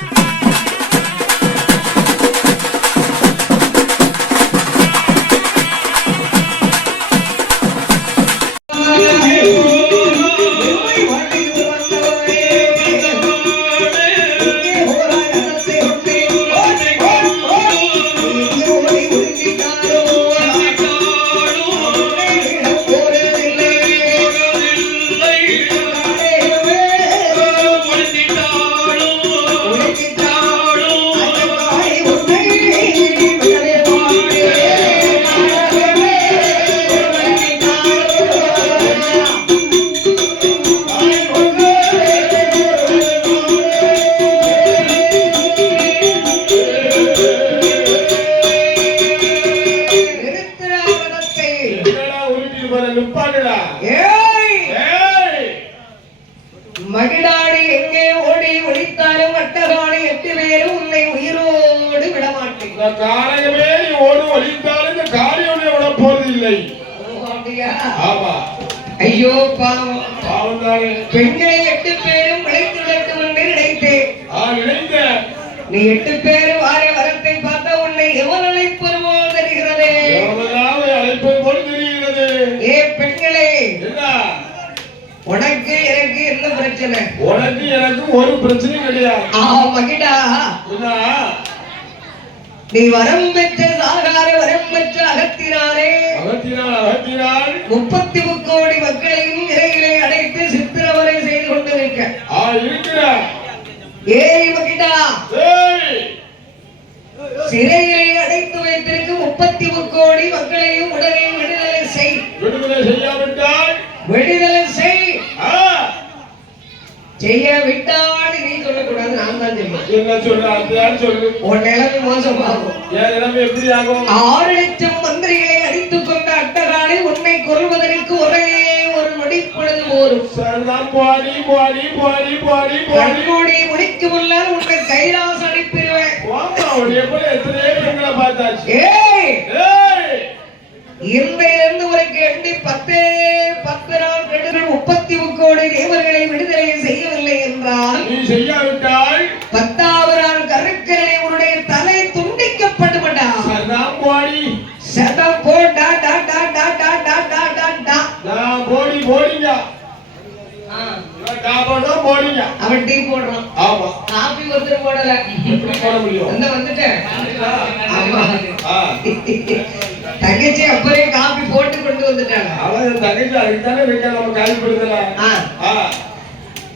Bye. மகிழாடி எங்கே ஓடி ஒளித்தாலும் அட்டகாணி எட்டு பேரும் உன்னை உயிரோடு விடமாட்டேன். நீ ஓடு ஒழித்தாலும் இந்த காரியம் விட போறது இல்லை? ஆமா. ஐயோ பாவம். பாவம் தானே பெண்களை எட்டு பேரும் விளைத்து விடட்டும் என்று நினைத்தேன். ஆ நினைந்த நீ எட்டு பேரும் வார வரத்தை பார்த்த உன்னை எவன் அழைப்பருமோ தெரிகிறதே? அழைப்பது போல தெரிகிறது? ஏ பெண்களே உனக்கு என்ன பிரச்சனை? உனக்கு எனக்கு ஒரு பிரச்சனையும் கிடையாது ஆ மகிடா என்ன நீ வரம் பெற்ற சாகார வரம் பெற்ற அகத்தினாரே. அகத்தினாள் முப்பத்தி முக்கோடி மக்களையும் இறையிலே அடைத்து சித்திரவரை செய்து கொண்டிருக்க ஆ இருக்கிற. ஏய் மகிடா சிறையிலே அடைத்து வைத்திருக்கும் முப்பத்தி முக்கோடி மக்களையும் உடனே விடுதலை செய். விடுதலை செய்யாவிட்டால் விடுதலை செய் ஆ, விட்டால் நீ சொல்லக்கூடாது நான் தான் சொல்லுவேன் என்ன சொல்ற? அதுதான் சொல்லு? உன் நிலைமை மோசமாகும் என் நிலைமை எப்படி ஆகும்? ஆறு லட்சம் மந்திரிகளை அடித்துக் கொண்ட அட்டகாலை உன்னை கொல்வதற்கு ஒரே ஒரு நொடிப்பொழுது போரும் சரிதான் போடி போடி போடி போடி போடி. கண்மூடி முடிக்கு முன்னால் உன்னை கைலாசம் அனுப்பிடுவேன். போல எத்தனையோ பெண்களை பார்த்தாச்சு. ஏய்! ஏய்! இன்றையிலிருந்து உனக்கு எண்ணி பத்தே பத்து நாள் முப்பத்தி முக்கோடி தேவர்களை விடுதலை செய்யாவிட்டால் பத்தாவது நாள் கருக்கரனை உன்னுடைய தலை துண்டிக்கப்பட்டுவிட்டா சரிதான் போடி சதம் போட்டா டா டா டா டா டா டா டா டா நான் போடி போடிங்க. அவன் டீ போடுறான். ஆமா. காபி ஒருத்தர் போடல. போட முடியும்? வந்துட்டேன். ஆமா. தங்கச்சி அப்பவே காபி போட்டு கொண்டு வந்துட்டாங்க. அவன் தங்கச்சி அதுக்கு தானே வைக்க நம்ம ஆ, ஆ.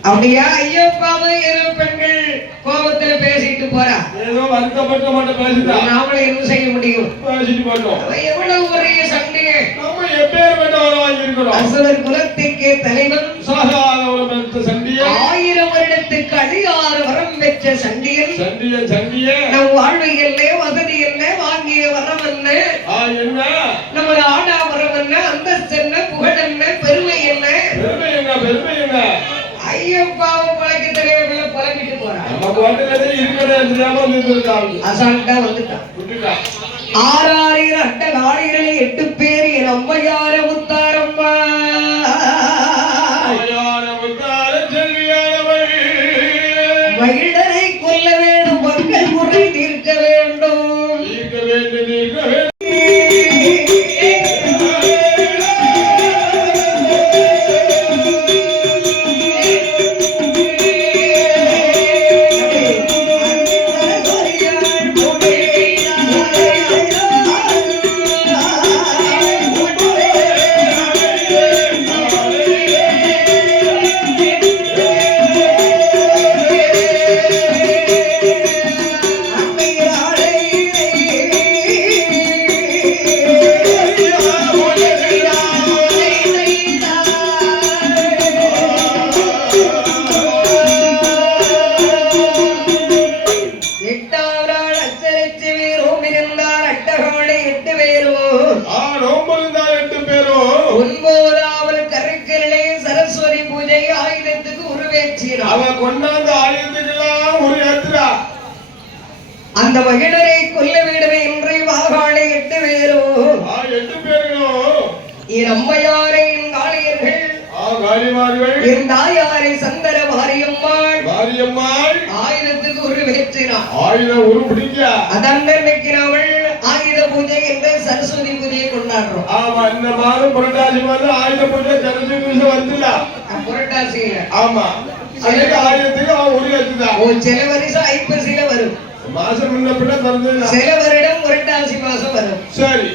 அப்படியா? ஐயோ பாவம் இரு பெண்கள் கோபத்துல பேசிட்டு போறா. ஏதோ வருத்தப்பட்ட மட்டும் பேசிட்டான் நாமளை என்ன செய்ய முடியும்? பேசிட்டு போட்டோம் எவ்வளவு பெரிய சண்டையே நம்ம எப்பேற்பட்ட வாங்கி இருக்கிறோம் அசுரர் குலத்துக்கே தலைவன். சாகாத சண்டிய ஆயிரம் வருடத்துக்கு அழியாறு வரம் பெற்ற சண்டியன். சண்டிய சண்டிய நம் வாழ்வு இல்லை வசதி இல்லை வாங்கிய வரம் என்ன ஆ என்ன நம்ம ஆடா வரம் என்ன அந்தஸ்து என்ன புகழ் என்ன பெருமை என்ன பெருமை என்ன பெருமை என்ன ஐயோ பாவம் பழக்க தெரியவில்லை பழக்கிட்டு போறான் நமக்கு வந்து இருக்கிறத தெரியாம வந்துருக்காங்க அசால்ட்டா வந்துட்டான் விட்டுட்டா ஆறாயிரம் அட்ட நாளிகளை எட்டு பேர் என் அம்மையார அந்த மகிழரை கொல்ல வேண்டுமே என்று வாகாளை எட்டு பேரும் ஆ, எட்டு பேர்களும் என் அம்மையாரை என் காளியர்கள். என் தாயாரை சந்தன மாரியம்மாள் மாரியம்மாள் ஆயுதத்துக்கு ஒரு வேற்றினா ஆயுதம் ஒரு பிடிக்க. இன்னைக்கு நாமல் ஆயுத பூஜை என்ற சரஸ்வதி பூஜையை கொண்டாடுறோம். ஆமா இந்த மாதம் புரட்டாசி மாதம் ஆயுத பூஜை கரைச்சி நிமிஷம் வருதுல்ல புரட்டாசியில. ஆமா. அதுக்கு ஆயுதத்துக்கு ஒரு லட்சம் ஓ சில வருஷம் ஐப்பசியில வரும் மாசம் முன்ன பின்ன பிறந்ததுன்னா சில வருடம் புரட்டாசி மாசம் வரும். சரி.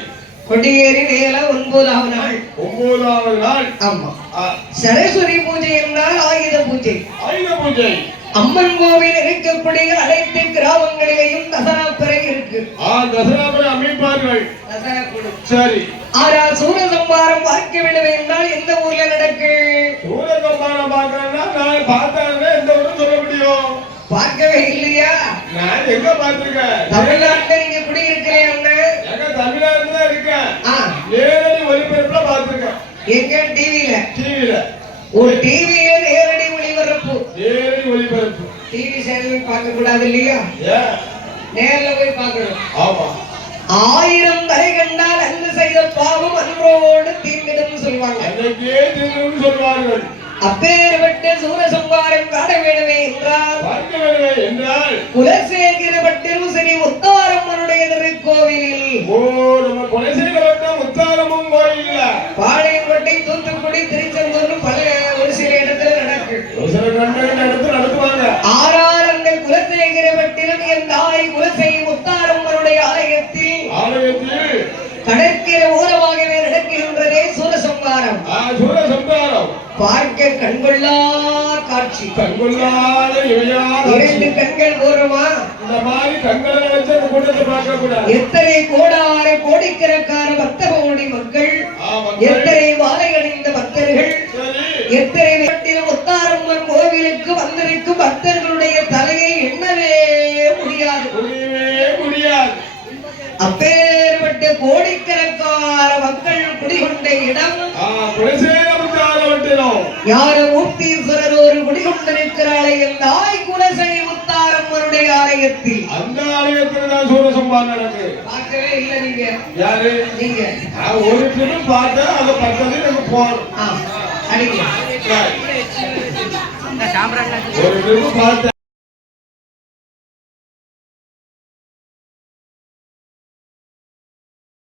கொடியேறி நேல ஒன்பதாவது நாள். ஒன்பதாவது நாள். ஆமா. சரஸ்வதி பூஜை என்றால் ஆயுத பூஜை. ஆயுத பூஜை. அம்மன் கோவில் இருக்கக்கூடிய அனைத்து கிராமங்களிலேயும் தசராப்பறை இருக்கு. ஆ தசராபுரம் அமைப்பார்கள். சரி. ஆனால் சூரசம்பாரம் பார்க்க வேண்டும் என்றால் எந்த ஊர்ல நடக்கு? சூரியகம்பாரம் பார்க்கறேன்னா நான் பார்த்தாங்க எந்த ஊரும் சொல்ல முடியும் பார்க்கவே இல்லையா நான் எங்க பார்த்திருக்கேன் தமிழ்நாட்டுல நீங்க குடியிருக்கிறேன் எங்க தமிழ்நாட்டுல தான் இருக்கேன். நேரடி ஒளிபரப்புல பார்த்திருக்கேன். எங்க? டிவில டிவியில ஒரு டிவியில நேரடி ஒளிபரப்பு. நேரடி ஒளிபரப்பு. டிவி சேனல் பார்க்க கூடாது இல்லையா? நேர்ல போய் பார்க்கணும். ஆமா. ஆயிரம் தலை கண்டால் அன்பு செய்த பாவம் அன்போடு தீர்ந்திடும் சொல்லுவாங்க. சொல்வார்கள் அப்பேற்பட்ட சூரசம்பாரம் காண வேண்டுமே என்றால் பார்க்க வேண்டும் என்றால். குலசேகர பட்டிரும் சரி முத்தாரம்மனுடைய திருக்கோவிலில். ஓ நம்ம கொலை செய்த வேண்டாம் முத்தாரமும் கோயில்ல பாளையங்கோட்டை தூத்துக்குடி திருச்செந்தூர் பல ஒரு சில இடத்துல நடக்கு ஒரு சில நண்பர்கள் நடத்து நடத்துவாங்க ஆனால் அந்த குலசேகர பட்டிரும் என் தாய் குலசை முத்தாரம்மனுடைய ஆலயத்தில் ஆலயத்தில் கடற்கிற ஓரமாகவே நடக்கின்றதே சூரசம்பாரம் ஆ, சூர சம்பாரம் பார்க்க கண்கொள்ளா காட்சி. கண்கொள்ளாத இரண்டு கண்கள் போறோமா? இந்த மாதிரி கண்களை வச்சு அந்த கூட்டத்தை பார்க்க கூடாது. எத்தனை கோடான கோடிக்கணக்கான பக்த கோடி மக்கள். எத்தனை மாலை அணிந்த பக்தர்கள் எத்தனை வீட்டில் முத்தாரம்மன் கோவிலுக்கு வந்திருக்கும் பக்தர்களுடைய தலையை எண்ணவே முடியாது. முடியாது. அப்பேற்பட்ட கோடிக்கணக்கான மக்கள் குடிகொண்ட இடம் முத்தாரவட்டினம் ஞானமூர்த்தீஸ்வரர் ஒரு குடிகொண்டிருக்கிறாளே என் தாய் குலசை முத்தாரம்மனுடைய ஆலயத்தில். அந்த ஆலயத்துல தான் சூரசம்பாரம் நடக்கு. பார்க்கவே இல்லை நீங்க. யாரு? நீங்க. ஒரு ட்ரிப் பார்த்தேன் அது பக்கத்துல ஒரு